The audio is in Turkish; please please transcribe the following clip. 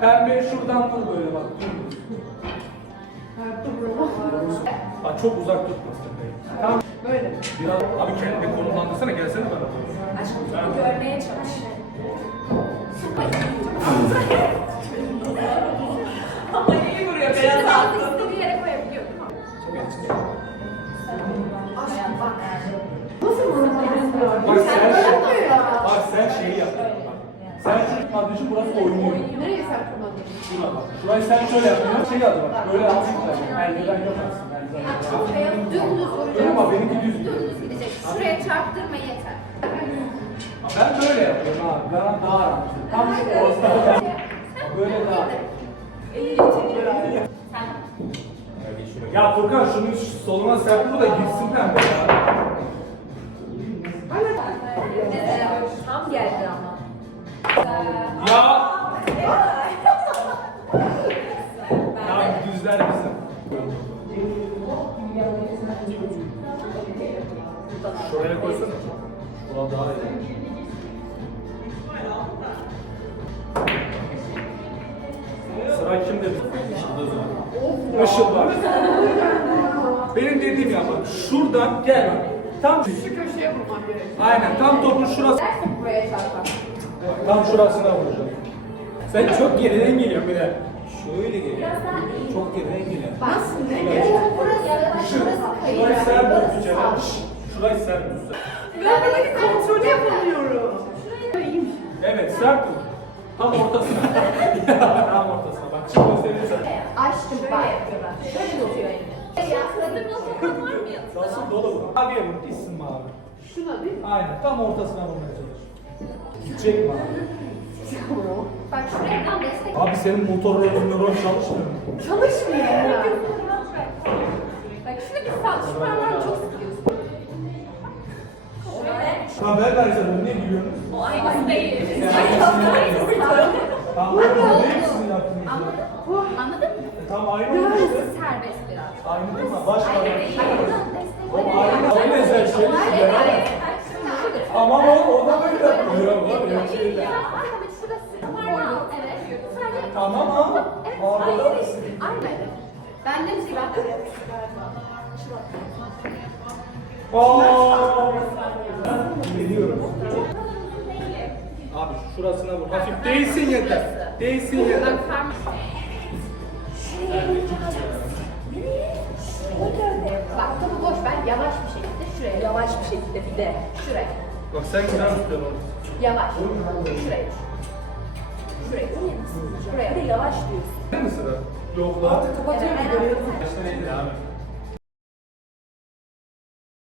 Pembe şuradan vur böyle bak. Bak çok uzak tutma tepeyi. Tamam. Böyle. Biraz abi kendini konumlandırsana gelsene bana. Aşkım görmeye çalış. Sen şu kardeşim burası oynuyor. Nereye sen kullanıyorsun? Şuna bak. Şurayı sen şöyle yapıyorsun. Şey yazdı bak. Böyle yok aslında. Eldiven yok. Şuraya dümdüz vuracağım. Ama benimki düz. Dümdüz gidecek. Şuraya çarptırma yeter. Ben böyle yapıyorum abi. Ben daha rahat. Tam şu ortada. Böyle daha. Ya Furkan şunun şu soluna sert vur da girsin pembe ya. Şuraya koysana. Şurada daha iyi. Sıra kimde? Işıl var. Benim dediğim ya bak şuradan gel. Tam şu. Köşeye vurman gerekiyor. Aynen tam topun şurası. Buraya çarpar. Tam şurasına vuracağım. Sen çok geriden geliyorsun bir de. Şöyle geliyor. Çok geriden geliyor. Nasıl ne? Burası ya da Şu, burası şurayı kayıyor. sert Burası tutacağım. sağ. Şşş, Şurayı sert tut. Ben de kontrol yapamıyorum. Evet sert tut. Tam ortasına. tam ortasına. Bak şimdi gösterirsen. Açtım bak. Şöyle tutuyor elini. Yasladığın o tokan var mı yanında? Nasıl dolu bu? Abiye vur gitsin mi abi? Şuna değil mi? Aynen tam ortasına vurmaya çalış. Gidecek mi abi? Bak şuraya tam destek. Abi senin motor nöron çalışmıyor mu? Çalışmıyor Ha ben versem ne gülüyorsun? O aynısı değil. Tamam ne sizin yaptığınız ya? Anladın? Anladın mı? Tam aynı oldu işte. Serbest biraz. Aynı değil mi? Baş Hayır, var. hayır. Destek. Oğlum aynı aynı benzer şey. Hayır, hayır. Şurada. Ama o o da böyle yapıyor. Var ya şeyler. Ya, Ahmet şurası. Parmağı. Evet. Sadece. Tamam ama Evet. orada Aynı işte. Aynı. Ben de bir şey. Aa! Geliyorum. Abi şurasına vur. Hafif değilsin yeter. Değilsin yeter. Bak topu boş ver. Yavaş bir şekilde şuraya. Yavaş bir şekilde bir de. Şuraya. Bak sen güzel tutuyorsun. Yavaş. Şuraya. Şuraya. Şuraya. Bir de yavaş diyorsun. Ne mi sıra? Yok lan. Kapatıyorum. Kaçta neydi abi?